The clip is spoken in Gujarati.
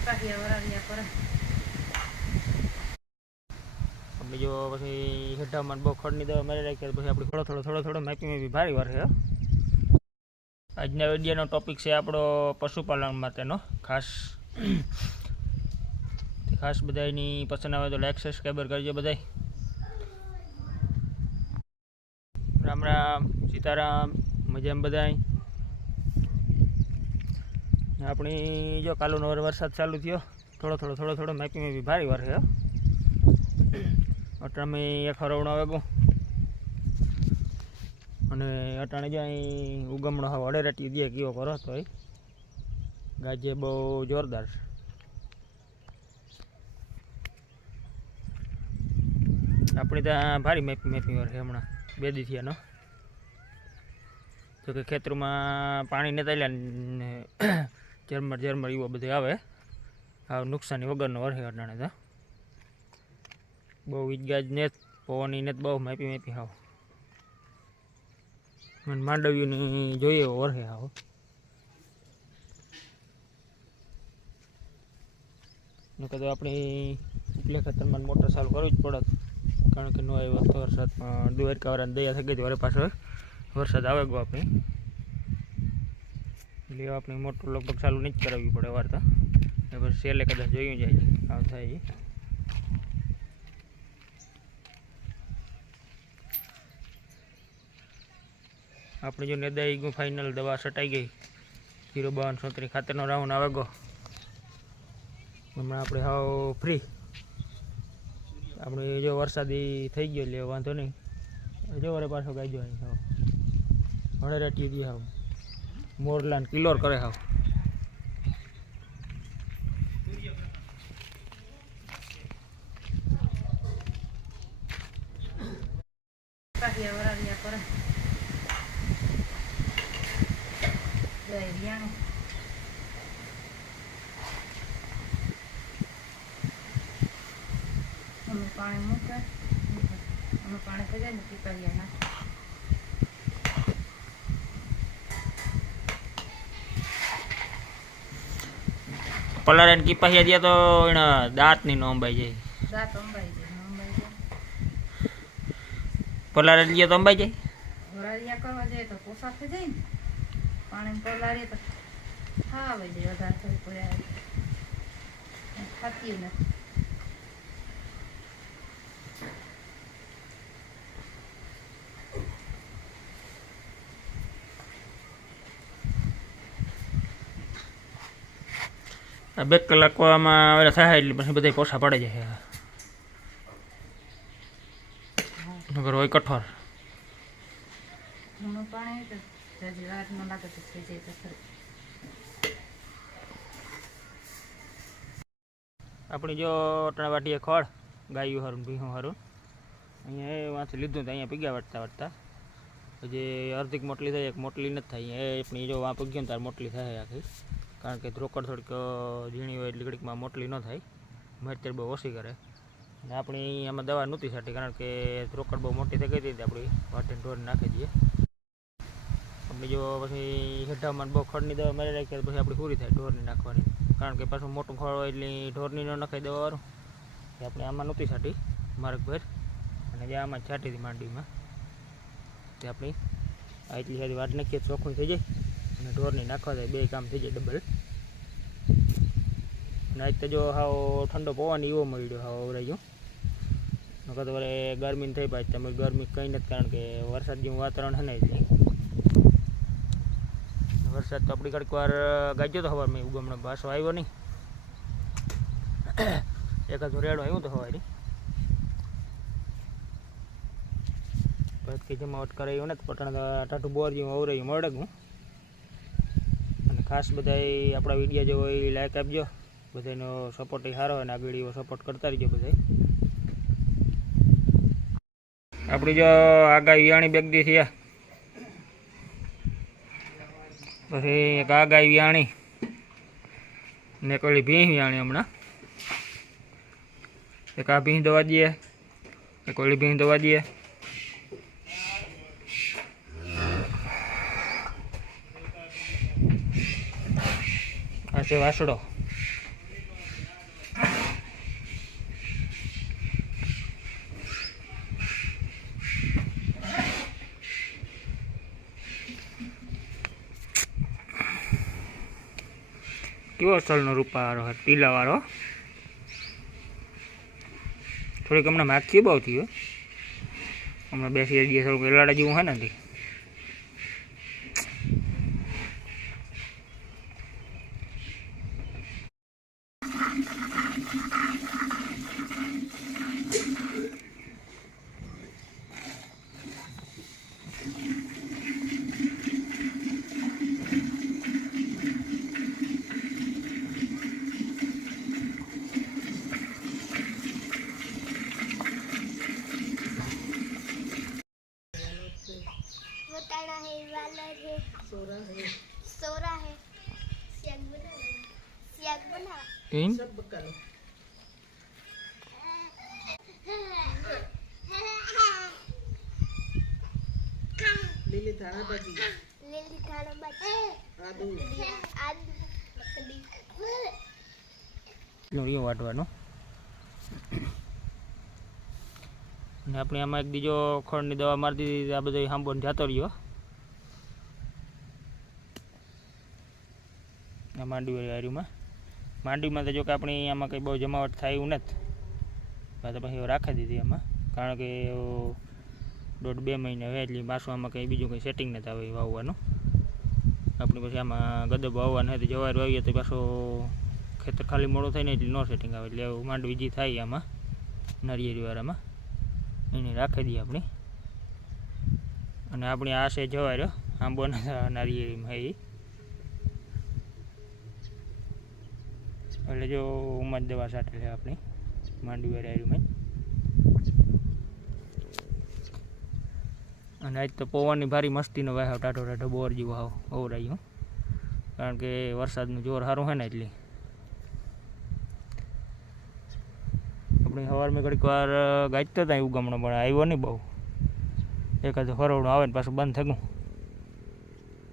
કાઢિયા વરાળિયા કરે આપણે જો પછી હેઠામાં બહુ ખડની દવા મારી રાખી પછી આપણે થોડો થોડો થોડો થોડો માપી માપી ભારી વાર છે આજના વિડીયોનો ટોપિક છે આપણો પશુપાલન માટેનો, ખાસ ખાસ બધાની પસંદ આવે તો લાઈક સબસ્ક્રાઈબર કરજો બધાય. રામ રામ, સીતારામ, મજામાં બધાય? આપણી જો કાલુનો વરસાદ ચાલુ થયો થોડો થોડો થોડો થોડો માપી માપી ભારી વાર થયો. અટાણે એક હરવણો વાગ્યો અને અટાણે જ્યાં ઉગમણો હવે અડેરાટી દે કયો કરો તો એ ગાજે બહુ જોરદાર છે. આપણી ત્યાં ભારી મેપી મેપી વાર હમણાં, બે દી થયાનો જો કે ખેતરમાં પાણી નતા ઝરમર ઝરમર એવો બધું આવે. આ નુકસાની વગરનો વરહે અટાણે તો. બહુ વીજગાજ ને પવનની ને બહુ માપી માપી હાવ. મને માંડવ્યુંની જોઈએ વરસે હાવ. નકર તો આપણે ઉપલે ખેતરમાં મોટર ચાલુ કરવી જ પડત. કારણ કે નો આવ્યો તો વરસાદમાં દ્વારકાવાળાને દયા થઈ ગઈ હતી વરે પાછો વરસાદ આવે ગયો આપણે એટલે આપણે મોટર લગભગ ચાલુ નહીં જ કરાવવી પડે વાર્તા. પછી સેલે કદાચ જોયું જાય. આવ થાય આપણે જો નેદાઈ ગયું ફાઇનલ દવા સટાઈ ગઈ. જીરો બાવન સોત્રી ખાતરનો રાઉન્ડ આવે ગયો. હમણાં આપણે હાવ ફ્રી આપણે જો વરસાદી થઈ ગયો એટલે વાંધો નહીં. જો વરે પાછો ગાઈ હા હળે રાટી દી હાવ. મોરલાન કિલોર કરે હાવ. પાણી મૂકે પાણી થઈ જાય ને પીપળિયા નાખે પલારાને કીપાહિયા દે તો એના દાંતની નો અંબાઈ જાય. દાંત અંબાઈ જાય અંબાઈ જાય. પલારા દે તો અંબાઈ જાય? વરાળિયા કરવા જાય તો પોસા થઈ જાય ને? પાણી પલાળીએ તો હા ભાઈ જાય વધારે થઈ પડ્યા ખાતી નથી. આ બે કલાકમાં ઓલા થાય એટલે પછી બધા પોસા પડે નગર હોય કઠોર. આપણી જો ત્રણ વાટીએ ખોળ ગાયું હારું ભીહું હારું. અહીંયા એ વાંચી લીધું તો અહીંયા પીગ્યા વાટતા વાટતા. પછી અર્ધિક મોટલી થાય એક મોટલી નથી થાય. એ આપણી જો વાં પગ્યું ને તાર મોટલી થાય આખી. કારણ કે ધ્રોકડ થોડીક ઝીણી હોય એટલે ઘડીકમાં મોટલી ન થાય. મચ્છર બહુ ઓછી કરે. અને આપણી આમાં દવા નહોતી સાટી કારણ કે ધ્રોકડ બહુ મોટી થઈ ગઈ હતી આપણી. વાટીને ઢોર નાખી દઈએ. આપણે જો પછી હેઠામાં બહુ ખડની દવા મારી રાખીએ પછી આપણી પૂરી થાય ઢોરની નાખવાની. કારણ કે પાછું મોટું ખડ હોય એટલે ઢોરની ન નાખાય દવાવાળું. એ આપણે આમાં નહોતી છાંટી માર્ગભર અને જે આમાં છાંટી હતી માંડીમાં, તે આપણી આ એટલી સારી વાટ નાખીએ ચોખ્ખું થઈ જાય. અને ઢોરની નાખવા જાય, બે કામ થઈ જાય ડબલ અને આજ તો જો હાવ ઠંડો પવન એવો મળ્યો, હાવ અવરાઈ ગયો નકર તો વરે ગરમી થઈ પાછી તમે ગરમી કંઈ નથી, કારણ કે વરસાદ જેવું વાતાવરણ છે ને એટલે. વરસાદ તો આપણી ઘડીક વાર ગાજ્યો તો સવારમાં ઉગમણો પાછો આવ્યો નહીં. એકાદ રેડો આવ્યું તો હવારી. પછી જેમાં અટકાર આવ્યો ને પટણ ટાટું બોર જેવું અવરાયું, મળે હું? ખાસ બધાય આપણા વીડિયો જો હોય એ લાઈક આપજો. બધાનો સપોર્ટ સારો અને આગળ એવો સપોર્ટ કરતા રહીજો બધા આપણી જો આગાહી વિયાણી બેગદી થયા. પછી એક આ ગાય વિયાણી ને કોઈ ભીંહ વિયાણી હમણાં. એક આ ભીં દવા દઈએ, એક ઓલી ભીં દવા દઈએ. છે વાસડો કેવો અસલનો રૂપાવાળો હોય પીલાવાળો થોડીક હમણાં માખી બહુ થયું હમણાં બેસી જઈએ થોડુંક એલાડા જેવું હોય ને એમ લીલી ધાણા ભાજી લીલી ખાણો બચ આદુ આદુ કડી લોડીઓ વાટવાનો અને આપણે આમાં એક બીજો ખોળની દવા મારી દીધી આ બધો સાંભળને જતો રહ્યો. આ માંડવી હાર્યુંમાં માંડવીમાં તો જો કે આપણી આમાં કંઈ બહુ જમાવટ થાય એવું નથી. તો પછી રાખી દીધી એમાં કારણ કે દોઢ બે મહિને હોય એટલે પાછું આમાં કંઈ બીજું કંઈ સેટિંગ નથી આવે વાવવાનું. આપણે પછી આમાં ગદબ વાવવાનું હોય તો જવાર વાવીએ તો પાછો ખેતર ખાલી મોડું થાય ને એટલે નો સેટિંગ આવે. એટલે માંડવી જે થાય આમાં નારિયેળીવાળામાં એને રાખી દઈએ આપણે. અને આપણી આ છે જવાય આંબો નારિયેળીમાં એ. એટલે જો ઉમદ દવા સાથે છે આપણી. માંડવી વાળામાં અને આજ તો પવનની ભારી મસ્તીનો વાહ ટાટો ટાટો બોર જેવો હાવ ઓવરાયું કારણ કે વરસાદનું જોર સારું હોય ને એટલે. આપણે સવારમાં ઘડીક વાર ગાજતા હતા ઉગમણો પણ આવ્યો નહીં બહુ. એકાદ હરવડું આવે ને પાછું બંધ થયું